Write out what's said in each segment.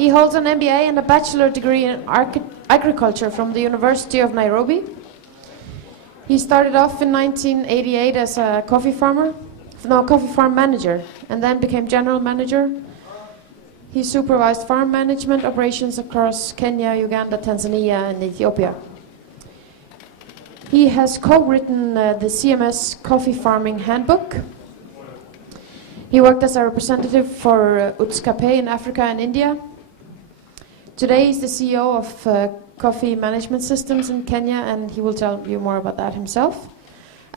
He holds an MBA and a bachelor degree in agriculture from the University of Nairobi. He started off in 1988 as a coffee farm manager, and then became general manager. He supervised farm management operations across Kenya, Uganda, Tanzania, and Ethiopia. He has co-written the CMS Coffee Farming Handbook. He worked as a representative for UTZ Kapeh in Africa and India. Today he's the CEO of Coffee Management Systems in Kenya, and he will tell you more about that himself.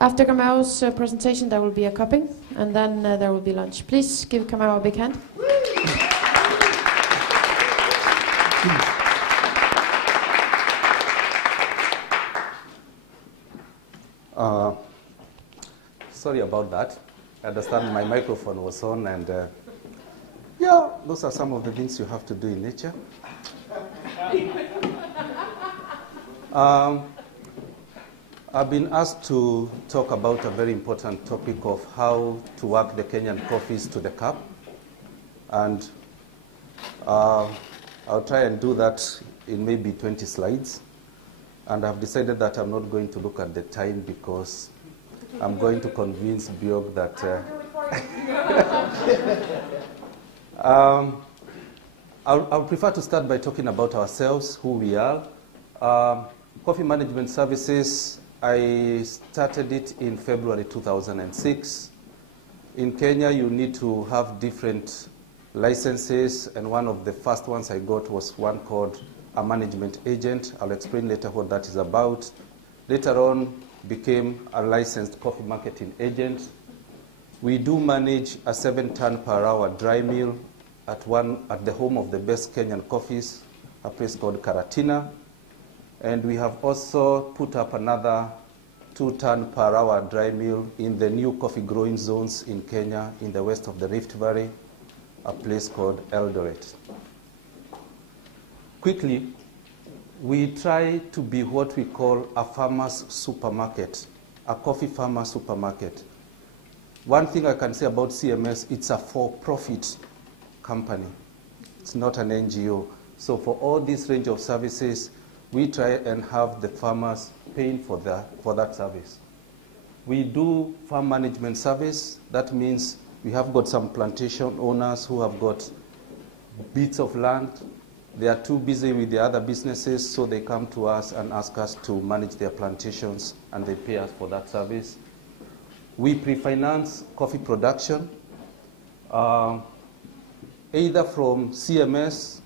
After Kamau's presentation, there will be a cupping, and then there will be lunch. Please give Kamau a big hand. Sorry about that. I understand my microphone was on, and yeah, those are some of the things you have to do in nature. I've been asked to talk about a very important topic of how to work the Kenyan coffees to the cup, and I'll try and do that in maybe 20 slides. And I've decided that I'm not going to look at the time because I'm going to convince Björk that I'll prefer to start by talking about ourselves, who we are. Coffee Management Services, I started it in February 2006. In Kenya, you need to have different licenses, and one of the first ones I got was one called a management agent. I'll explain later what that is about. Later on, became a licensed coffee marketing agent. We do manage a 7-ton-per-hour dry mill at the home of the best Kenyan coffees, a place called Karatina. And we have also put up another 2-ton-per-hour dry mill in the new coffee growing zones in Kenya, in the west of the Rift Valley, a place called Eldoret. Quickly, we try to be what we call a farmer's supermarket, a coffee farmer supermarket. One thing I can say about CMS, it's a for-profit company. It's not an NGO. So for all this range of services, we try and have the farmers paying for that service. We do farm management service. That means we have got some plantation owners who have got bits of land. They are too busy with the other businesses, so they come to us and ask us to manage their plantations, and they pay us for that service. We pre-finance coffee production, either from CMS.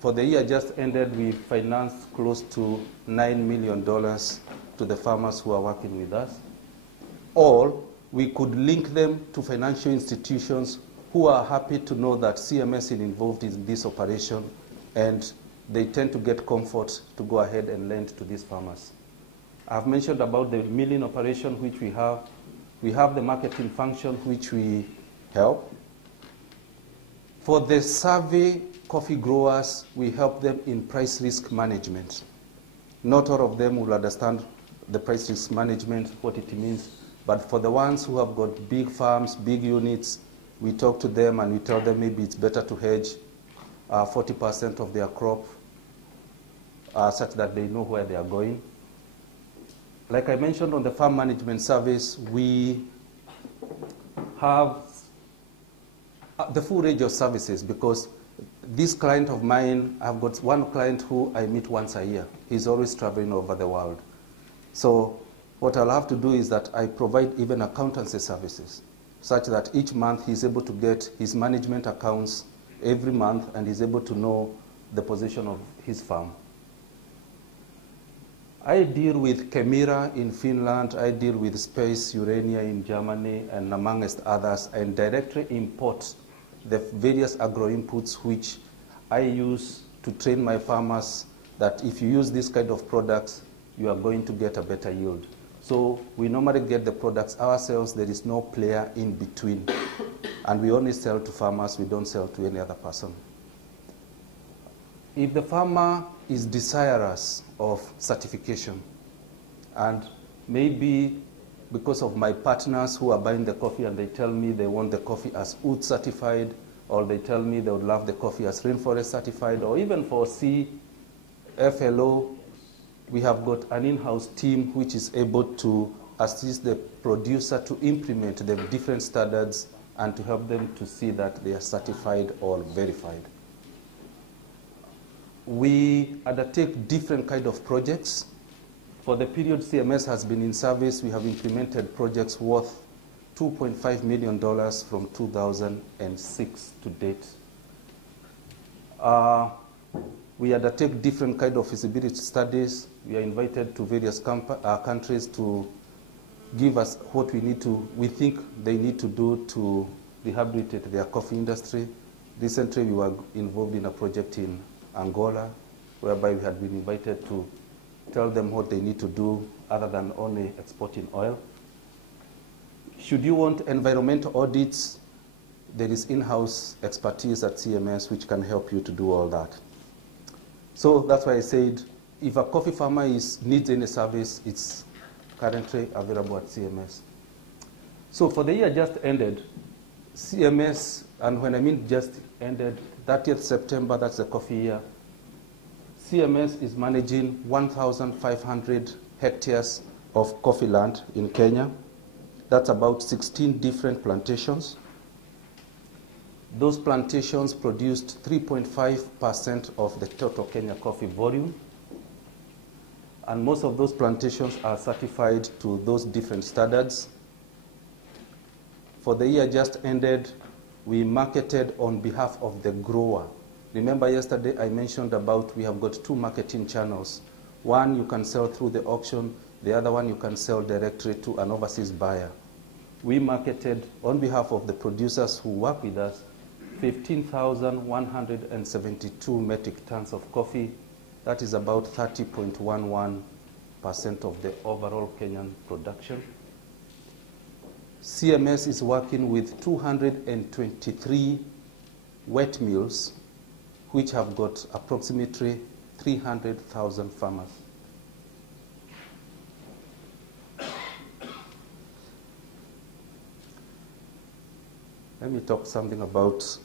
For the year just ended, we financed close to $9 million to the farmers who are working with us. Or we could link them to financial institutions who are happy to know that CMS is involved in this operation, and they tend to get comfort to go ahead and lend to these farmers. I've mentioned about the milling operation which we have. We have the marketing function which we help. For the survey coffee growers, we help them in price risk management. Not all of them will understand the price risk management, what it means, but for the ones who have got big farms, big units, we talk to them and we tell them maybe it's better to hedge 40% of their crop such that they know where they are going. Like I mentioned on the farm management service, we have the full range of services, because this client of mine, I've got one client who I meet once a year. He's always traveling over the world. So what I'll have to do is that I provide even accountancy services, such that each month he's able to get his management accounts every month, and he's able to know the position of his farm. I deal with Kemira in Finland, I deal with Space Urania in Germany, and amongst others, and directly import the various agro-inputs which I use to train my farmers that if you use this kind of products, you are going to get a better yield. So we normally get the products ourselves. There is no player in between. And we only sell to farmers. We don't sell to any other person. If the farmer is desirous of certification, and maybe because of my partners who are buying the coffee and they tell me they want the coffee as UTZ certified, or they tell me they would love the coffee as rainforest certified, or even for CFLO, we have got an in-house team which is able to assist the producer to implement the different standards and to help them to see that they are certified or verified. We undertake different kind of projects. For the period CMS has been in service, we have implemented projects worth $2.5 million from 2006 to date. We undertake different kind of feasibility studies. We are invited to various countries to give us what we think they need to do to rehabilitate their coffee industry. Recently, we were involved in a project in Angola, whereby we had been invited to tell them what they need to do other than only exporting oil. Should you want environmental audits, there is in-house expertise at CMS which can help you to do all that. So that's why I said, if a coffee farmer needs any service, it's currently available at CMS. So for the year just ended, CMS, and when I mean just ended, 30th September, that's the coffee year, CMS is managing 1,500 hectares of coffee land in Kenya. That's about 16 different plantations. Those plantations produced 3.5% of the total Kenya coffee volume. And most of those plantations are certified to those different standards. For the year just ended, we marketed on behalf of the grower. Remember yesterday I mentioned about we have got two marketing channels. One you can sell through the auction, the other one you can sell directly to an overseas buyer. We marketed on behalf of the producers who work with us 15,172 metric tons of coffee. That is about 30.11% of the overall Kenyan production. CMS is working with 223 wet mills, which have got approximately 300,000 farmers. Let me talk something about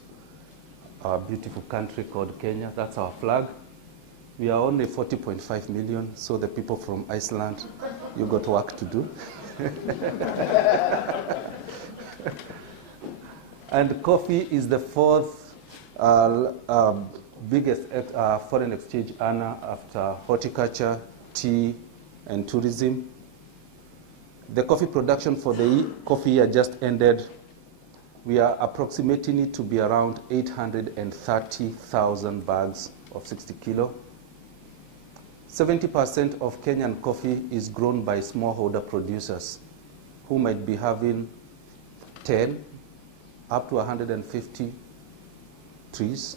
our beautiful country called Kenya. That's our flag. We are only 40.5 million, so the people from Iceland, you got work to do. And coffee is the fourth biggest foreign exchange earner after horticulture, tea, and tourism. The coffee production for the coffee year just ended, we are approximating it to be around 830,000 bags of 60 kilo. 70% of Kenyan coffee is grown by smallholder producers who might be having 10 up to 150 trees.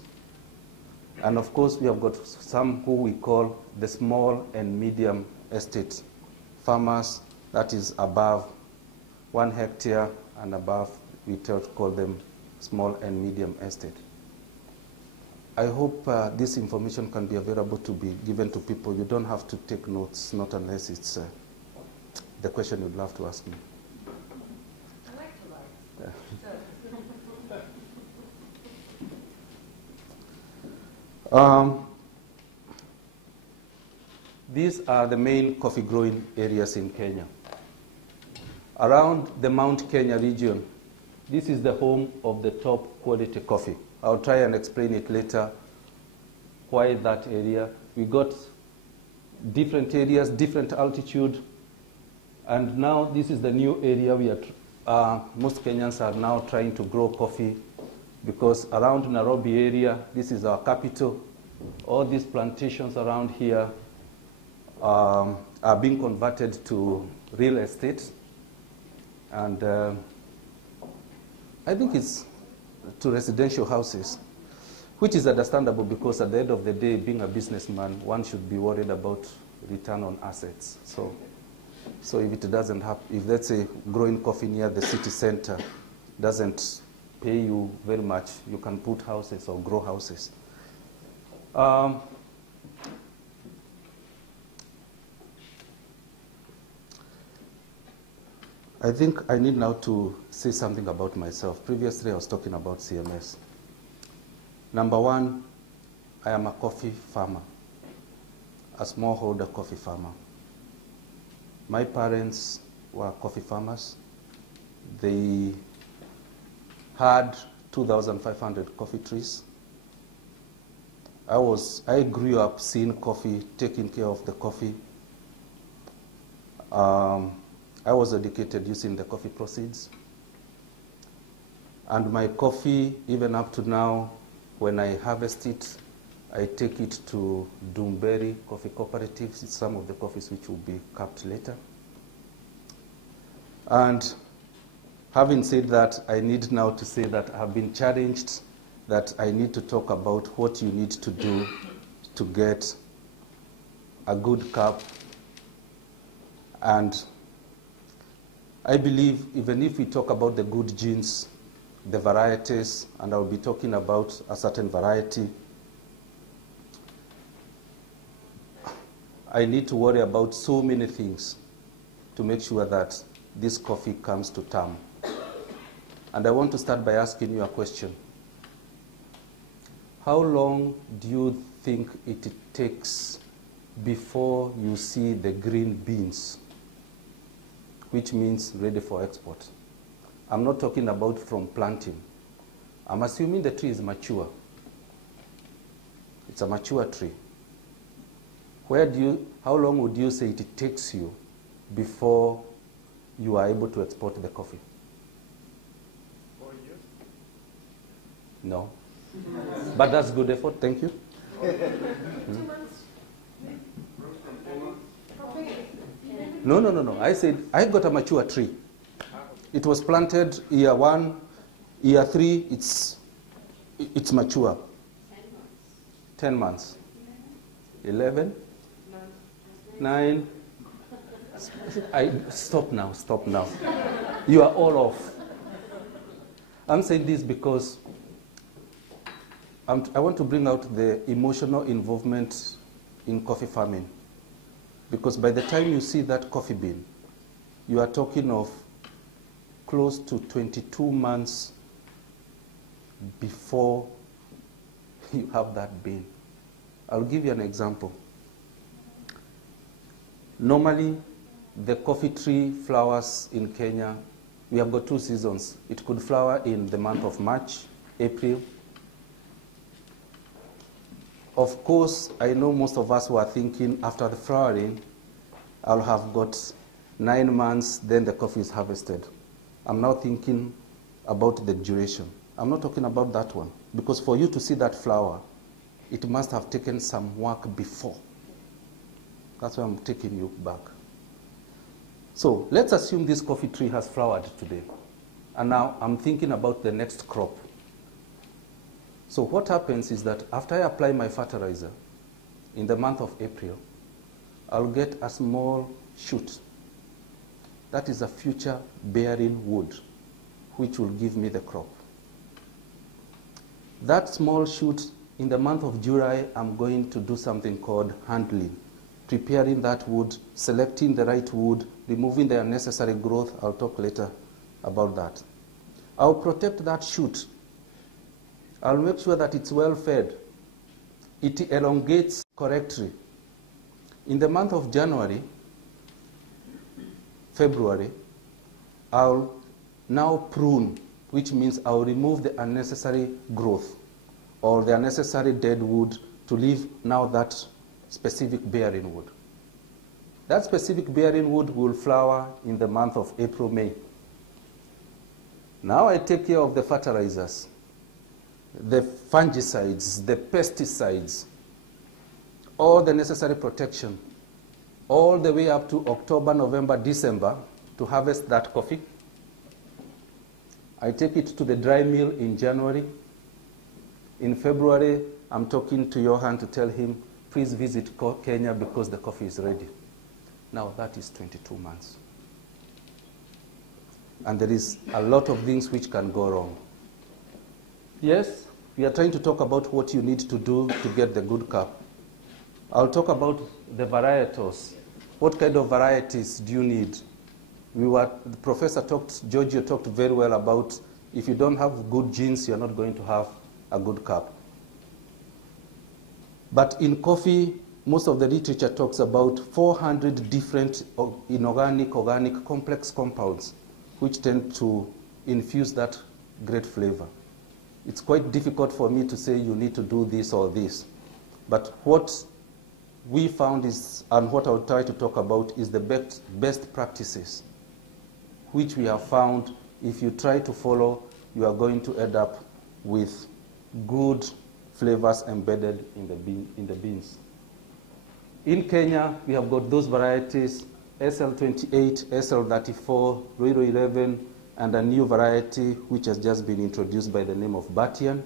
And of course, we have got some who we call the small and medium estate farmers, that is above 1 hectare and above, we call them small and medium estate. I hope this information can be available to be given to people. You don't have to take notes, not unless it's the question you'd love to ask me. I like to learn. These are the main coffee growing areas in Kenya. Around the Mount Kenya region, this is the home of the top quality coffee. I'll try and explain it later why that area. We got different areas, different altitude, and now this is the new area we are, most Kenyans are now trying to grow coffee because around Nairobi area, this is our capital, all these plantations around here are being converted to real estate, and I think it's to residential houses, which is understandable because at the end of the day, being a businessman, one should be worried about return on assets. So if it doesn't happen, if let's say growing coffee near the city center doesn't pay you very much, you can put houses or grow houses. I think I need now to say something about myself. Previously, I was talking about CMS. Number one, I am a coffee farmer, a smallholder coffee farmer. My parents were coffee farmers. They had 2,500 coffee trees. I grew up seeing coffee, taking care of the coffee. I was educated using the coffee proceeds. And my coffee, even up to now, when I harvest it, I take it to Dumberry Coffee Cooperatives. It's some of the coffees which will be capped later. And having said that, I need now to say that I've been challenged that I need to talk about what you need to do to get a good cap. And I believe even if we talk about the good genes, the varieties, and I'll be talking about a certain variety, I need to worry about so many things to make sure that this coffee comes to term. And I want to start by asking you a question. How long do you think it takes before you see the green beans, which means ready for export? I'm not talking about from planting. I'm assuming the tree is mature. It's a mature tree. How long would you say it takes you before you are able to export the coffee? 4 years? No. But that's good effort, thank you. 2 months. No. I said, I got a mature tree. It was planted year 1, year 3, it's mature. 10 months. 11? 9? Stop now. You are all off. I'm saying this because I want to bring out the emotional involvement in coffee farming. Because by the time you see that coffee bean, you are talking of close to 22 months before you have that bean. I'll give you an example. Normally, the coffee tree flowers in Kenya, we have got 2 seasons. It could flower in the month of March, April. Of course, I know most of us were thinking after the flowering, I'll have got 9 months, then the coffee is harvested. I'm now thinking about the duration. I'm not talking about that one, because for you to see that flower, it must have taken some work before. That's why I'm taking you back. So let's assume this coffee tree has flowered today. And now I'm thinking about the next crop. So what happens is that after I apply my fertilizer, in the month of April, I'll get a small shoot. That is a future bearing wood, which will give me the crop. That small shoot, in the month of July, I'm going to do something called handling, preparing that wood, selecting the right wood, removing the unnecessary growth. I'll talk later about that. I'll protect that shoot. I'll make sure that it's well fed. It elongates correctly. In the month of January, February, I'll now prune, which means I'll remove the unnecessary growth or the unnecessary dead wood to leave now that specific bearing wood. That specific bearing wood will flower in the month of April, May. Now I take care of the fertilizers, the fungicides, the pesticides, all the necessary protection, all the way up to October, November, December to harvest that coffee. I take it to the dry mill in January. In February, I'm talking to Johan to tell him, please visit Kenya because the coffee is ready. Now that is 22 months. And there is a lot of things which can go wrong. Yes, we are trying to talk about what you need to do to get the good cap. I'll talk about the varietals. What kind of varieties do you need? The professor Giorgio talked very well about if you don't have good genes, you're not going to have a good cap. But in coffee, most of the literature talks about 400 different inorganic, organic, complex compounds which tend to infuse that great flavor. It's quite difficult for me to say you need to do this or this. But what we found is, and what I'll try to talk about, is the best practices, which we have found if you try to follow, you are going to end up with good flavors embedded in the beans. In Kenya, we have got those varieties, SL28, SL34, Ruiro 11, and a new variety which has just been introduced by the name of Batian.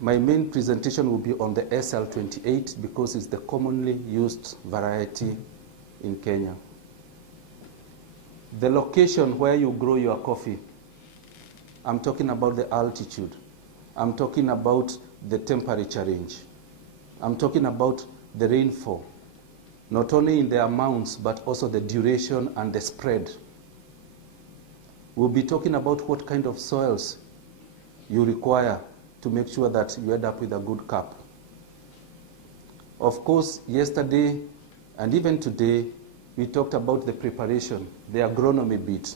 My main presentation will be on the SL28 because it's the commonly used variety in Kenya. The location where you grow your coffee, I'm talking about the altitude. I'm talking about the temperature range. I'm talking about the rainfall, not only in the amounts, but also the duration and the spread. We'll be talking about what kind of soils you require to make sure that you end up with a good cup. Of course, yesterday and even today, we talked about the preparation, the agronomy bit,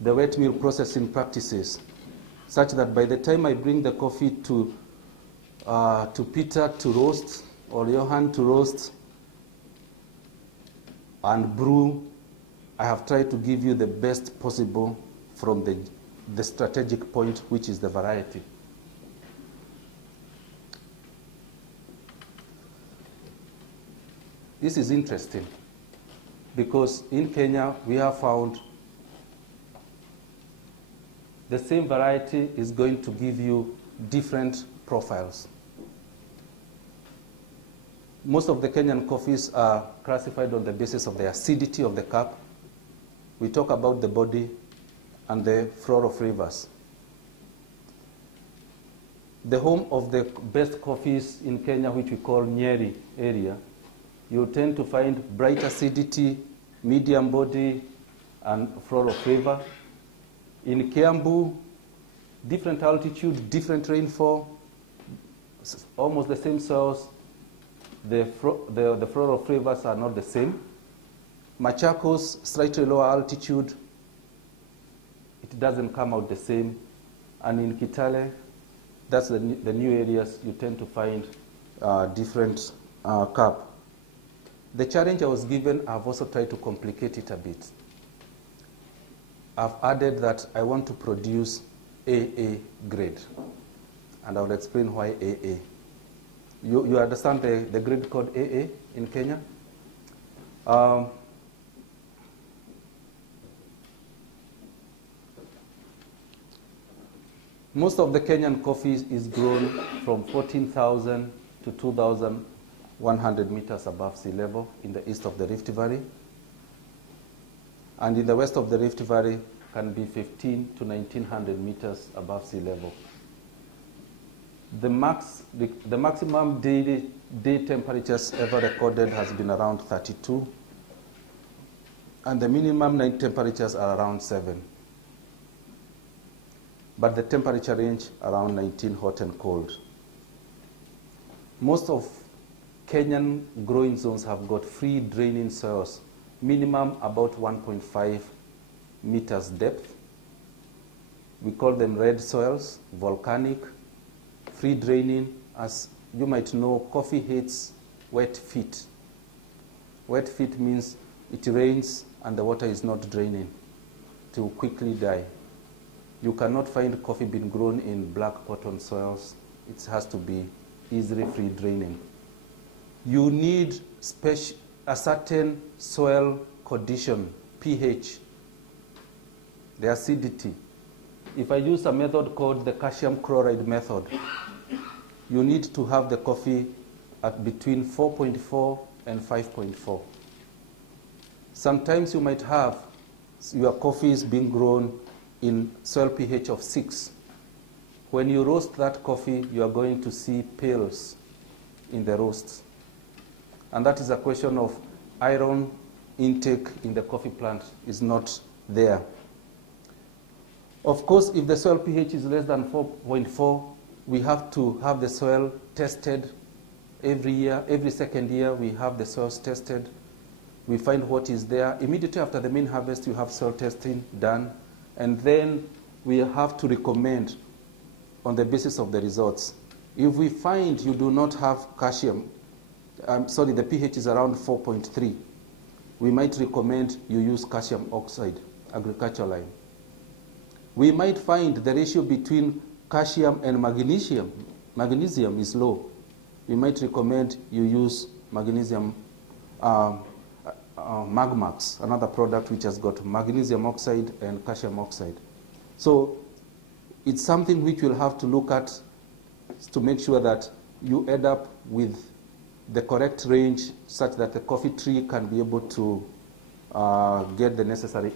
the wet mill processing practices, such that by the time I bring the coffee to Peter to roast, or Johan to roast and brew, I have tried to give you the best possible from the strategic point, which is the variety. This is interesting because in Kenya we have found the same variety is going to give you different profiles. Most of the Kenyan coffees are classified on the basis of the acidity of the cup. We talk about the body and the floral flavors. The home of the best coffees in Kenya, which we call Nyeri area, you tend to find bright acidity, medium body, and floral flavor. In Kiambu, different altitude, different rainfall, almost the same soils. The floral flavors are not the same. Machakos, slightly lower altitude, it doesn't come out the same. And in Kitale, that's the new areas, you tend to find different cup. The challenge I was given, I've also tried to complicate it a bit. I've added that I want to produce AA grade. And I'll explain why AA. You understand the grade called AA in Kenya? Most of the Kenyan coffee is grown from 14,000 to 2,100 meters above sea level in the east of the Rift Valley. And in the west of the Rift Valley can be 15 to 1,900 meters above sea level. The maximum day temperatures ever recorded has been around 32, and the minimum night temperatures are around 7. But the temperature range around 19, hot and cold. Most of Kenyan growing zones have got free draining soils, minimum about 1.5 meters depth. We call them red soils, volcanic, free draining. As you might know, coffee hates wet feet. Wet feet means it rains and the water is not draining. It will quickly die. You cannot find coffee being grown in black cotton soils. It has to be easily free draining. You need a certain soil condition, pH, the acidity. If I use a method called the calcium chloride method, you need to have the coffee at between 4.4 and 5.4. Sometimes you might have your coffees being grown in soil pH of 6. When you roast that coffee, you are going to see pails in the roast. And that is a question of iron intake in the coffee plant is not there. Of course, if the soil pH is less than 4.4, we have to have the soil tested every year. Every second year, we have the soils tested. We find what is there. Immediately after the main harvest, you have soil testing done. And then we have to recommend on the basis of the results. If we find you do not have calcium, the pH is around 4.3, we might recommend you use calcium oxide, agricultural lime. We might find the ratio between calcium and magnesium is low. We might recommend you use magnesium Magmax, another product which has got magnesium oxide and calcium oxide. So it's something which we'll have to look at to make sure that you end up with the correct range such that the coffee tree can be able to get the necessary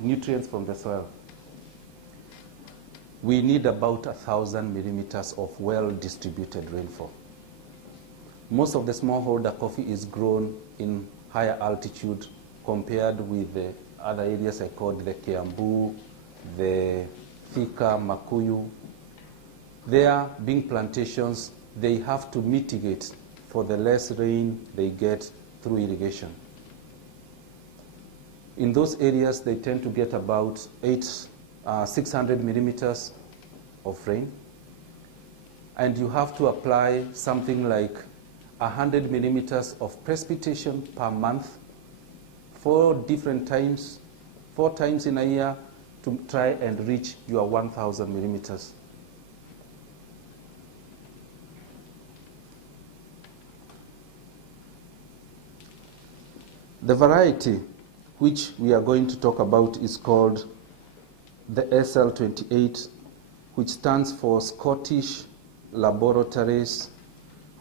nutrients from the soil. We need about 1,000 millimeters of well-distributed rainfall. Most of the smallholder coffee is grown in higher altitude compared with the other areas I called the Kiambu, the Thika, Makuyu. There being plantations, they have to mitigate for the less rain they get through irrigation. In those areas, they tend to get about 600 millimeters of rain. And you have to apply something like 100 millimeters of precipitation per month, 4 times in a year to try and reach your 1,000 millimeters. The variety which we are going to talk about is called the SL28, which stands for Scottish Laboratories,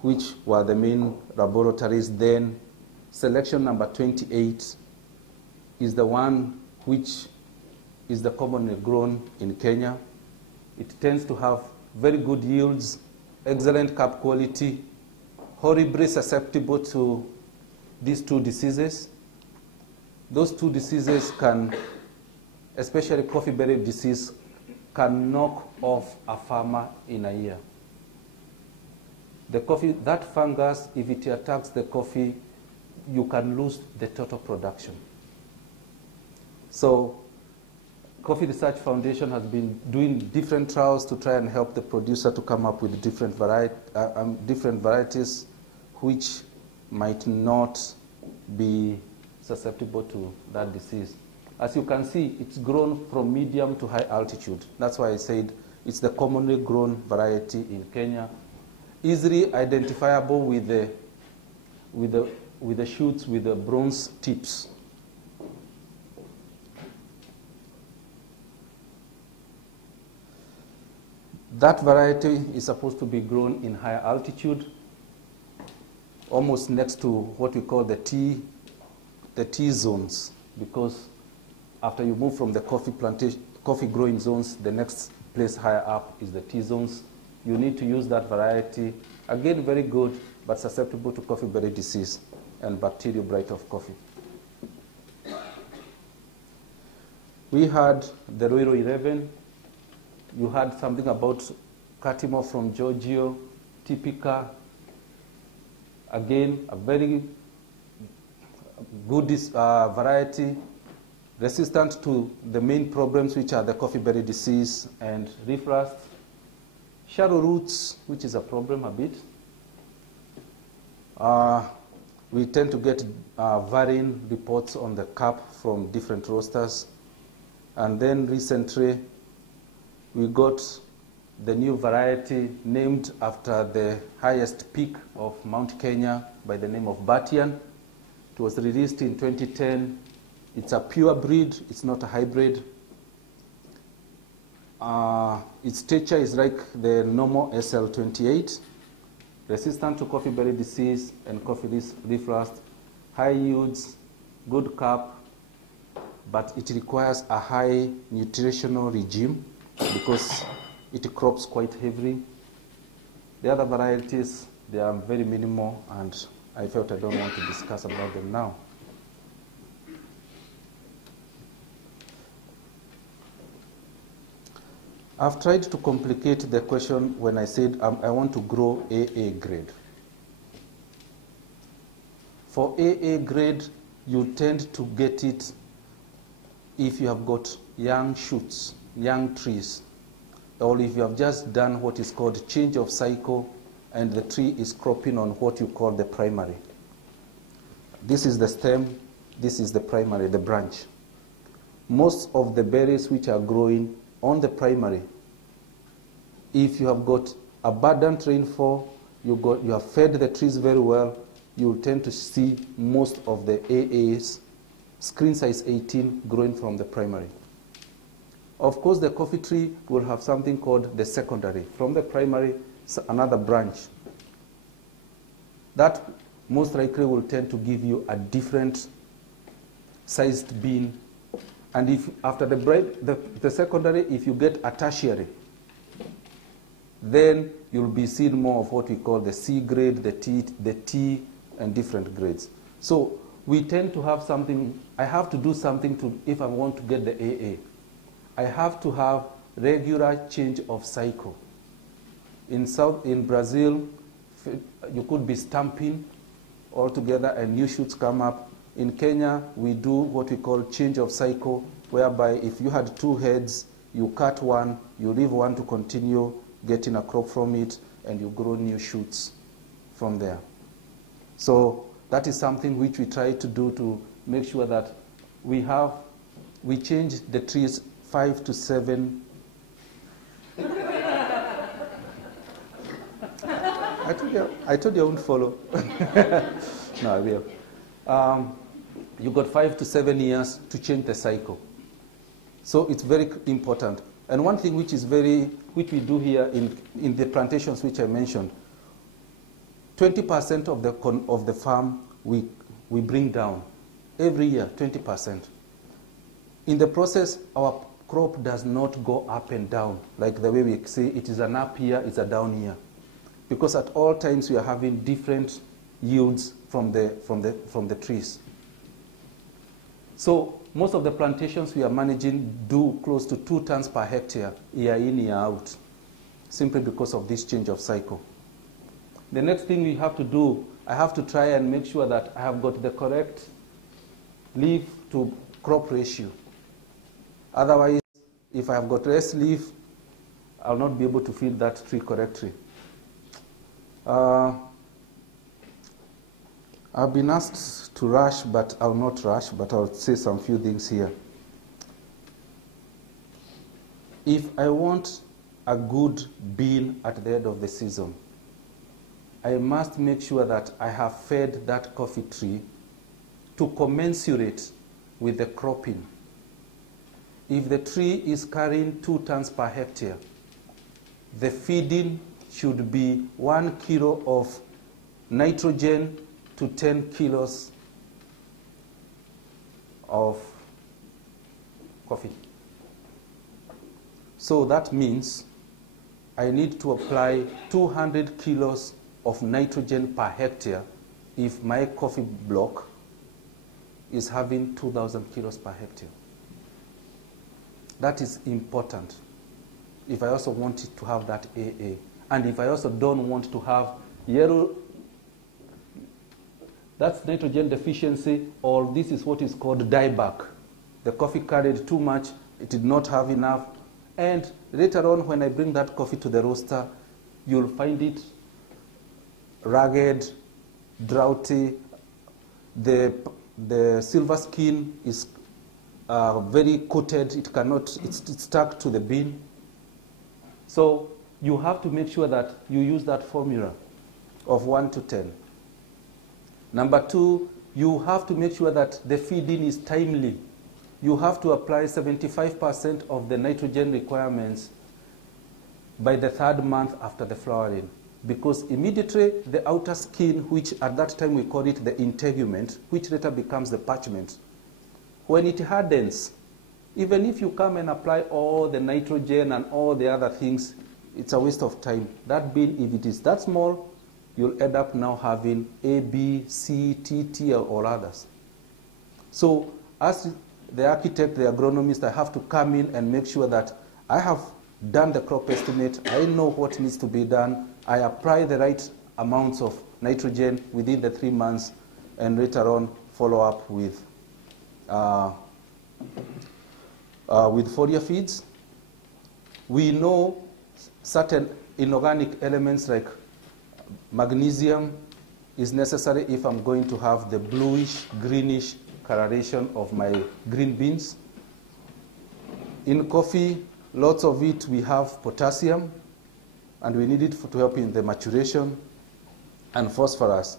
which were the main laboratories then. Selection number 28 is the one which is the commonly grown in Kenya. It tends to have very good yields, excellent cap quality, horribly susceptible to these 2 diseases. Those 2 diseases can, especially coffee berry disease, can knock off a farmer in a year. The coffee, that fungus, if it attacks the coffee, you can lose the total production. So, Coffee Research Foundation has been doing different trials to try and help the producer to come up with different varieties which might not be susceptible to that disease. As you can see, it's grown from medium to high altitude. That's why I said it's the commonly grown variety in Kenya. Easily identifiable with the shoots with the bronze tips. That variety is supposed to be grown in higher altitude, almost next to what we call the T zones, because after you move from the coffee growing zones, the next place higher up is the T zones. You need to use that variety. Again, very good, but susceptible to coffee berry disease and bacterial blight of coffee. We had the Roiro 11. You had something about Katimo from Giorgio, Typica. Again, a very good variety, resistant to the main problems, which are the coffee berry disease and leaf rust. Shallow roots, which is a problem a bit. We tend to get varying reports on the cap from different roasters. And then recently, we got the new variety named after the highest peak of Mount Kenya by the name of Batian. It was released in 2010. It's a pure breed, it's not a hybrid. Its stature is like the normal SL28, resistant to coffee berry disease and coffee leaf rust, high yields, good cap, but it requires a high nutritional regime because it crops quite heavily. The other varieties, they are very minimal, and I felt I don't want to discuss about them now. I've tried to complicate the question when I said I want to grow AA grade. For AA grade, you tend to get it if you have got young shoots, young trees, or if you have just done what is called change of cycle and the tree is cropping on what you call the primary. This is the stem, this is the primary, the branch. Most of the berries which are growing on the primary, if you have got abundant rainfall, you have fed the trees very well, you will tend to see most of the AAs, screen size 18, growing from the primary. Of course, the coffee tree will have something called the secondary. From the primary, another branch. That most likely will tend to give you a different sized bean. And if after the secondary, if you get a tertiary, then you'll be seeing more of what we call the C grade, the T, and different grades. So we tend to have something, I have to do something to, if I want to get the AA, I have to have regular change of cycle. In Brazil, you could be stamping altogether and new shoots come up. In Kenya, we do what we call change of cycle, whereby if you had 2 heads, you cut one, you leave one to continue getting a crop from it, and you grow new shoots from there. So that is something which we try to do to make sure that we change the trees 5 to 7. I told you I wouldn't follow. No, I will. You got 5 to 7 years to change the cycle. So it's very important. And one thing which we do here in the plantations which I mentioned, 20% of the farm we bring down every year, 20%. In the process, our crop does not go up and down like the way we say it is an up year, it's a down year, because at all times we are having different yields from the trees. So most of the plantations we are managing do close to 2 tons per hectare, year in, year out, simply because of this change of cycle. The next thing we have to do, I have to try and make sure that I have got the correct leaf to crop ratio. Otherwise, if I have got less leaf, I'll not be able to feed that tree correctly. I've been asked to rush, but I'll not rush, but I'll say some few things here. If I want a good bean at the end of the season, I must make sure that I have fed that coffee tree to commensurate with the cropping. If the tree is carrying 2 tons per hectare, the feeding should be 1 kilo of nitrogen to 10 kilos of coffee. So that means I need to apply 200 kilos of nitrogen per hectare if my coffee block is having 2,000 kilos per hectare. That is important if I also want it to have that AA. And if I also don't want to have yellow, that's nitrogen deficiency, or this is what is called dieback. The coffee carried too much, it did not have enough. And later on, when I bring that coffee to the roaster, you'll find it ragged, droughty. The silver skin is very coated. It's stuck to the bean. So you have to make sure that you use that formula of 1 to 10. Number 2, you have to make sure that the feeding is timely. You have to apply 75% of the nitrogen requirements by the 3rd month after the flowering, because immediately the outer skin, which at that time we call it the integument, which later becomes the parchment, when it hardens, even if you come and apply all the nitrogen and all the other things, it's a waste of time. That bean, if it is that small, you'll end up now having A, B, C, T, or others. So as the architect, the agronomist, I have to come in and make sure that I have done the crop estimate, I know what needs to be done, I apply the right amounts of nitrogen within the 3 months, and later on follow up with foliar feeds. We know certain inorganic elements like magnesium is necessary if I'm going to have the bluish, greenish coloration of my green beans. In coffee, lots of it we have potassium, and we need it to help in the maturation, and phosphorus.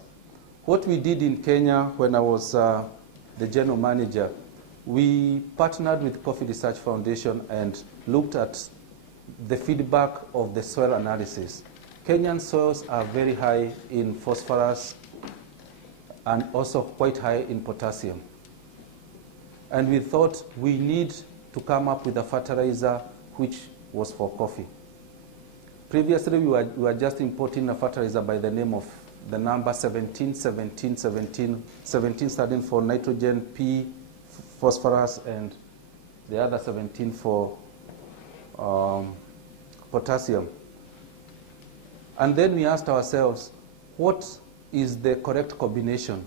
What we did in Kenya when I was the general manager, we partnered with Coffee Research Foundation and looked at the feedback of the soil analysis. Kenyan soils are very high in phosphorus and also quite high in potassium. And we thought we need to come up with a fertilizer which was for coffee. Previously, we were just importing a fertilizer by the name of the number 17, 17, 17, 17 standing for nitrogen, P, phosphorus, and the other 17 for potassium. And then we asked ourselves, what is the correct combination?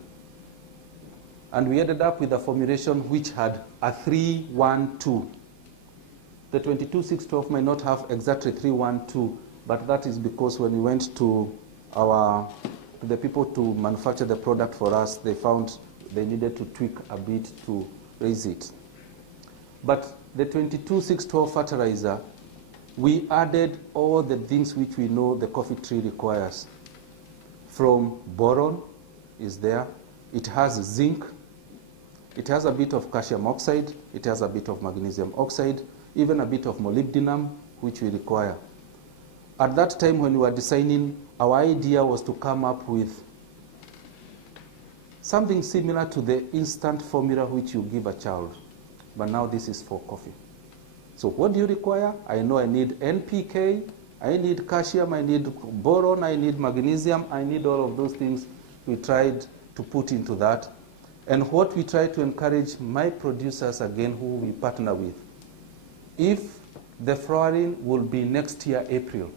And we ended up with a formulation which had a 3-1-2. The 22-6-12 may not have exactly 3-1-2, but that is because when we went to the people to manufacture the product for us, they found they needed to tweak a bit to raise it. But the 22-6-12 fertilizer, we added all the things which we know the coffee tree requires. From boron is there, it has zinc, it has a bit of calcium oxide, it has a bit of magnesium oxide, even a bit of molybdenum, which we require. At that time when we were designing, our idea was to come up with something similar to the instant formula which you give a child. But now this is for coffee. So what do you require? I know I need NPK, I need calcium, I need boron, I need magnesium, I need all of those things. We tried to put into that. And what we try to encourage my producers, again, who we partner with, if the flowering will be next year, April,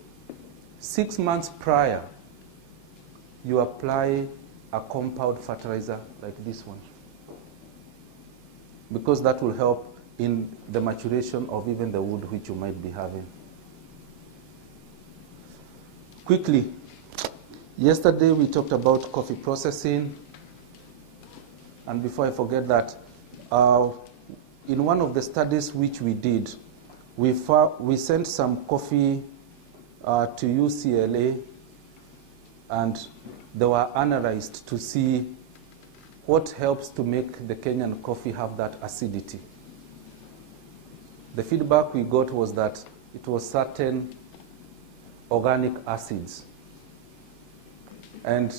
6 months prior, you apply a compound fertilizer like this one, because that will help in the maturation of even the wood which you might be having. Quickly, yesterday we talked about coffee processing, and before I forget that, in one of the studies which we did, we sent some coffee to UCLA, and they were analyzed to see what helps to make the Kenyan coffee have that acidity. The feedback we got was that it was certain organic acids. And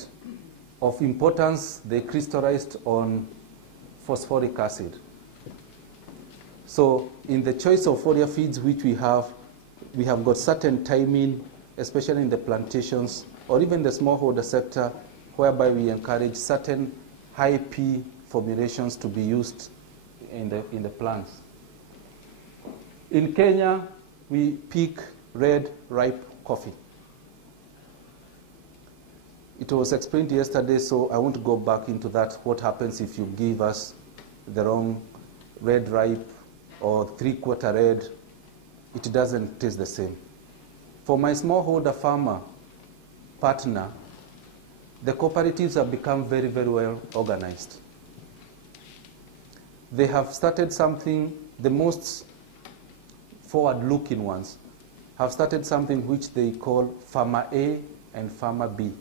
of importance, they crystallized on phosphoric acid. So in the choice of foliar feeds which we have got certain timing, especially in the plantations or even the smallholder sector, whereby we encourage certain high P formulations to be used in the plants. In Kenya, we pick red, ripe coffee. It was explained yesterday, so I won't go back into that. What happens if you give us the wrong red, ripe, or 3/4 red? It doesn't taste the same. For my smallholder farmer partner, the cooperatives have become very, very well organized. They have started something, the most forward-looking ones, have started something which they call Farmer A and Farmer B.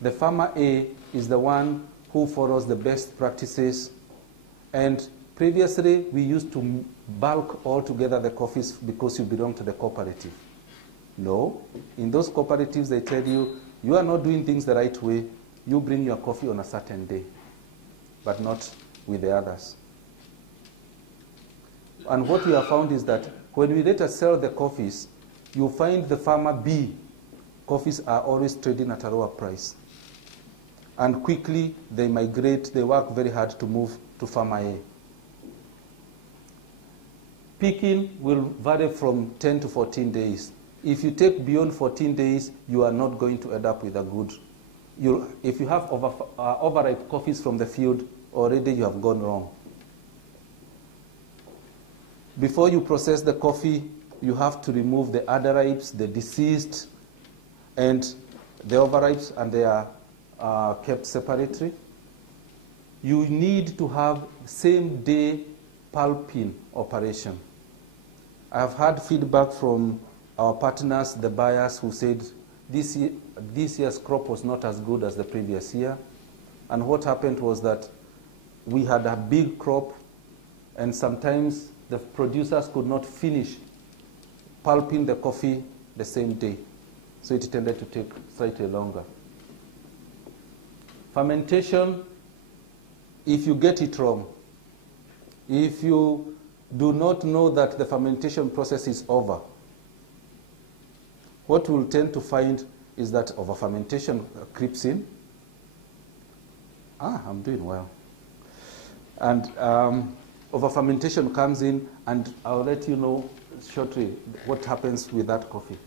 The Farmer A is the one who follows the best practices, and previously we used to bulk all together the coffees because you belong to the cooperative. No, in those cooperatives they tell you, you are not doing things the right way, you bring your coffee on a certain day, but not with the others. And what we have found is that when we later sell the coffees, you find the Farmer B coffees are always trading at a lower price. And quickly they migrate, they work very hard to move to Farmer A. Picking will vary from 10 to 14 days. If you take beyond 14 days, you are not going to end up with a good. If you have overripe coffees from the field, already you have gone wrong. Before you process the coffee, you have to remove the underripes, the deceased, and the overripes, and they are kept separately. You need to have same-day pulping operation. I have had feedback from our partners, the buyers, who said this year's crop was not as good as the previous year. And what happened was that we had a big crop, and sometimes the producers could not finish pulping the coffee the same day. So it tended to take slightly longer. Fermentation, if you get it wrong, if you do not know that the fermentation process is over, what we'll tend to find is that over-fermentation creeps in. I'm doing well. And over-fermentation comes in, and I'll let you know shortly what happens with that coffee.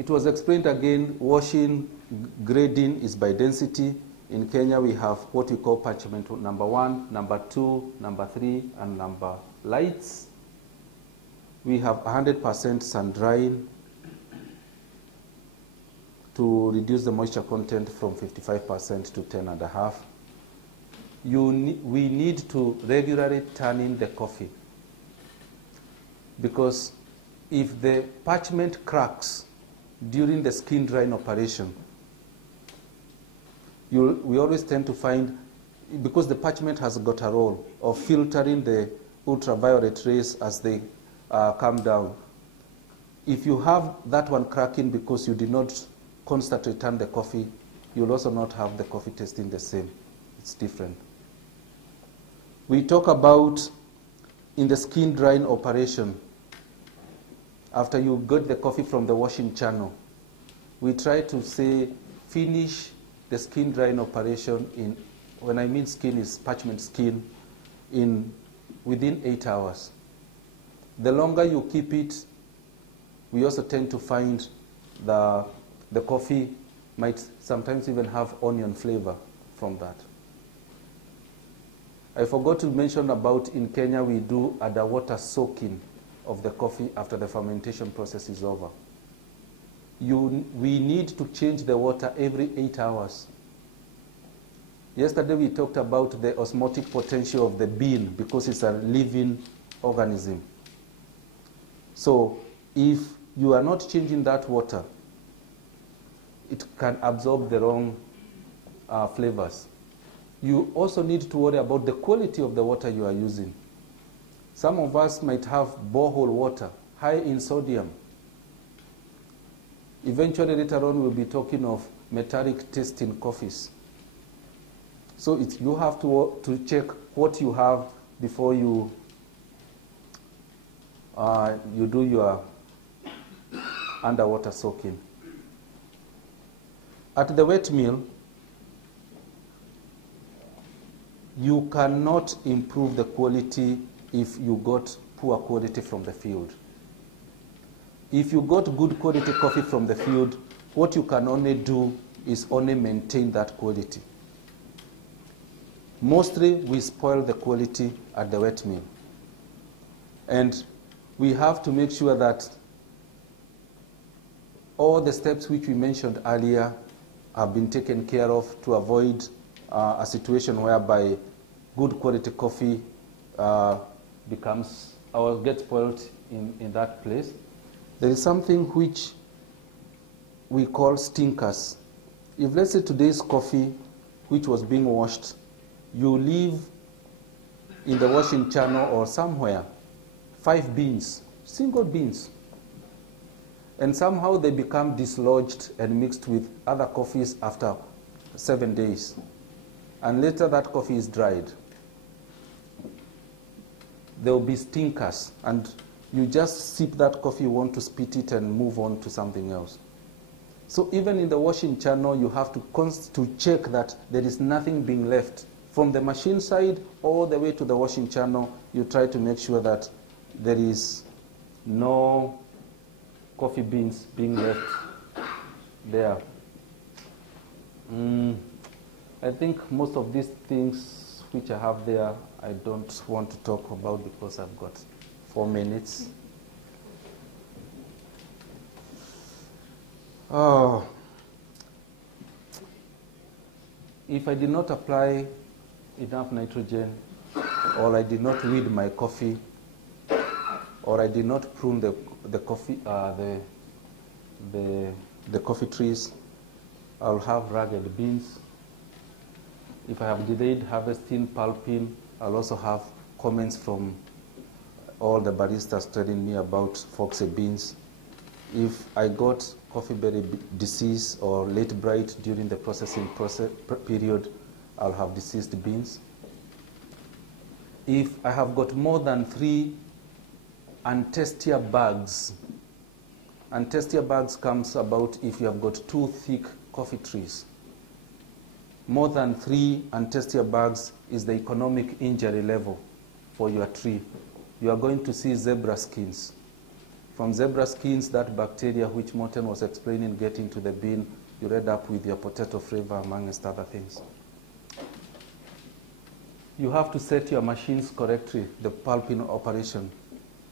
It was explained again, washing, grading is by density. In Kenya, we have what we call parchment number 1, number 2, number 3, and number lights. We have 100% sun drying to reduce the moisture content from 55% to 10.5%. We need to regularly turn in the coffee, because if the parchment cracks during the skin drying operation, we always tend to find, because the parchment has got a role of filtering the ultraviolet rays as they come down. If you have that one cracking because you did not constantly turn the coffee, you'll also not have the coffee tasting the same. It's different. We talk about in the skin drying operation, after you got the coffee from the washing channel, we try to say finish the skin drying operation in, when I mean skin is parchment skin, within 8 hours. The longer you keep it, we also tend to find the coffee might sometimes even have onion flavor from that. I forgot to mention about in Kenya, we do underwater soaking of the coffee after the fermentation process is over. We need to change the water every 8 hours. Yesterday we talked about the osmotic potential of the bean because it's a living organism. So if you are not changing that water, it can absorb the wrong flavors. You also need to worry about the quality of the water you are using. Some of us might have borehole water, high in sodium. Eventually, later on, we'll be talking of metallic tasting coffees. So you have to check what you have before you do your underwater soaking. At the wet mill, you cannot improve the quality if you got poor quality from the field. If you got good quality coffee from the field, what you can only do is only maintain that quality. Mostly, we spoil the quality at the wet mill. And we have to make sure that all the steps which we mentioned earlier have been taken care of to avoid a situation whereby good quality coffee becomes or gets spoiled in that place. There is something which we call stinkers. If, let's say, today's coffee, which was being washed, you leave in the washing channel or somewhere 5 beans, single beans, and somehow they become dislodged and mixed with other coffees after 7 days, and later that coffee is dried, there will be stinkers, and you just sip that coffee, you want to spit it and move on to something else. So even in the washing channel, you have to check that there is nothing being left from the machine side all the way to the washing channel, you try to make sure that there is no coffee beans being left there. I think most of these things which I have there, I don't want to talk about because I've got 4 minutes. Oh. If I did not apply enough nitrogen, or I did not weed my coffee, or I did not prune the coffee trees, I'll have ragged beans. If I have delayed harvesting, pulping, I'll also have comments from all the baristas telling me about foxy beans. If I got coffee berry disease or late blight during the processing period, I'll have diseased beans. If I have got more than 3 untestia bags, untestia bags comes about if you have got 2 thick coffee trees. More than 3 untestia bags is the economic injury level for your tree. You are going to see zebra skins. From zebra skins, that bacteria which Morten was explaining getting to the bean, you end up with your potato flavor amongst other things. You have to set your machines correctly, the pulping operation,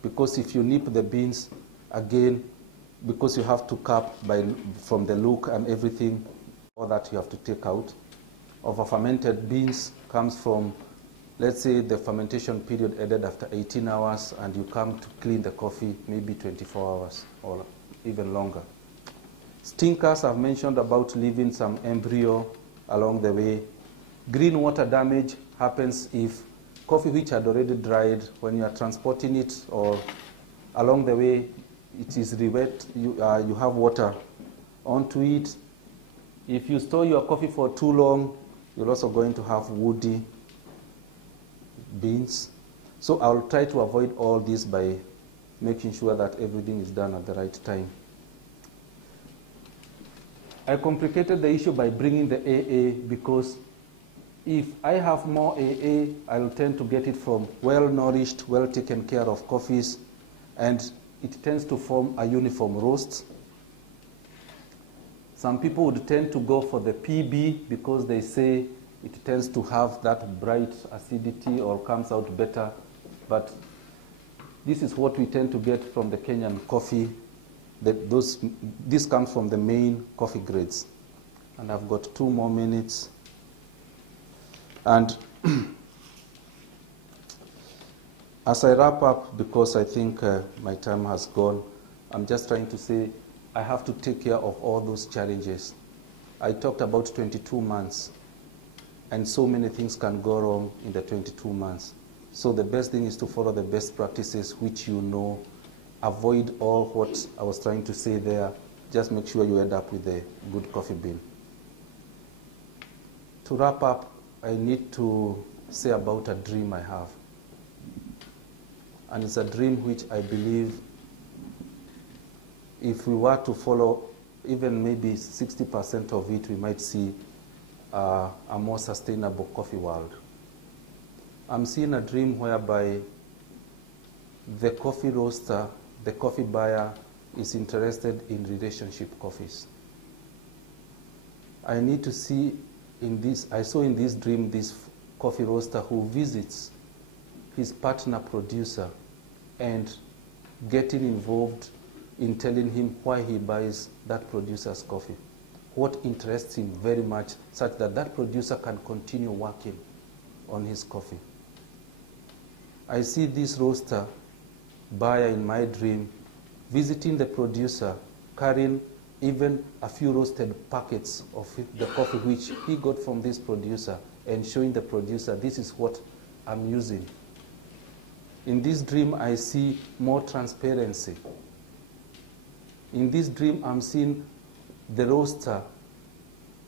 because if you nip the beans, again, because you have to cap from the look and everything, all that you have to take out. Over-fermented beans comes from, let's say the fermentation period ended after 18 hours and you come to clean the coffee maybe 24 hours or even longer. Stinkers, I've mentioned about leaving some embryo along the way. Green water damage happens if coffee which had already dried, when you are transporting it or along the way, it is re-wet, you have water onto it. If you store your coffee for too long, you're also going to have woody beans. So I'll try to avoid all this by making sure that everything is done at the right time. I complicated the issue by bringing the AA because if I have more AA, I'll tend to get it from well-nourished, well-taken care of coffees, and it tends to form a uniform roast. Some people would tend to go for the PB because they say it tends to have that bright acidity or comes out better. But this is what we tend to get from the Kenyan coffee. This comes from the main coffee grades. And I've got 2 more minutes. And as I wrap up, because I think my time has gone, I'm just trying to say I have to take care of all those challenges. I talked about 22 months, and so many things can go wrong in the 22 months. So the best thing is to follow the best practices, which you know. Avoid all what I was trying to say there. Just make sure you end up with a good coffee bean. To wrap up, I need to say about a dream I have. And it's a dream which I believe if we were to follow even maybe 60% of it, we might see a more sustainable coffee world. I'm seeing a dream whereby the coffee roaster, the coffee buyer is interested in relationship coffees. I need to see in this, I saw in this dream this coffee roaster who visits his partner producer and getting involved in telling him why he buys that producer's coffee, what interests him very much, such that that producer can continue working on his coffee. I see this roaster buyer in my dream visiting the producer, carrying even a few roasted packets of the coffee which he got from this producer and showing the producer, this is what I'm using. In this dream, I see more transparency. In this dream, I'm seeing the roaster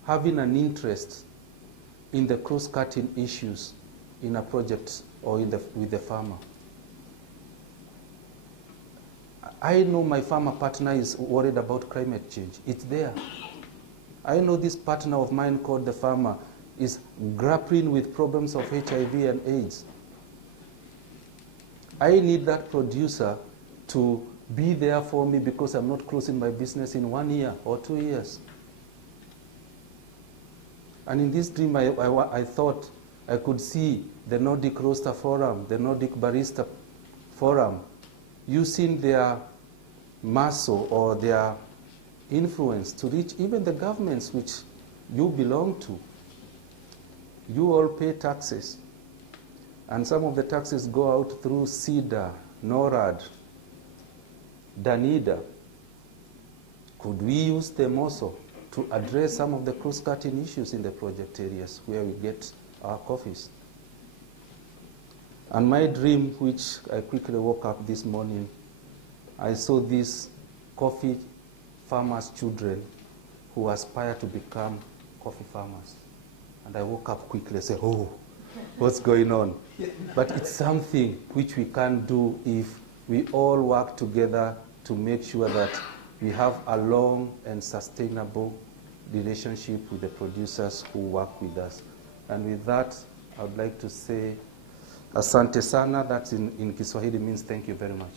having an interest in the cross-cutting issues in a project or with the farmer. I know my farmer partner is worried about climate change. It's there. I know this partner of mine called the farmer. is grappling with problems of HIV and AIDS. I need that producer to be there for me because I'm not closing my business in 1 year or 2 years. And in this dream, I thought I could see the Nordic Roaster Forum, the Nordic Barista Forum, using their muscle or their influence to reach even the governments which you belong to. You all pay taxes, and some of the taxes go out through CEDA, NORAD, DANIDA. Could we use them also to address some of the cross-cutting issues in the project areas where we get our coffees? And my dream, which I quickly woke up this morning, I saw these coffee farmers' children who aspire to become coffee farmers. And I woke up quickly and said, oh, what's going on? But it's something which we can do if we all work together to make sure that we have a long and sustainable relationship with the producers who work with us. And with that, I would like to say, asante sana, that in Kiswahili means thank you very much.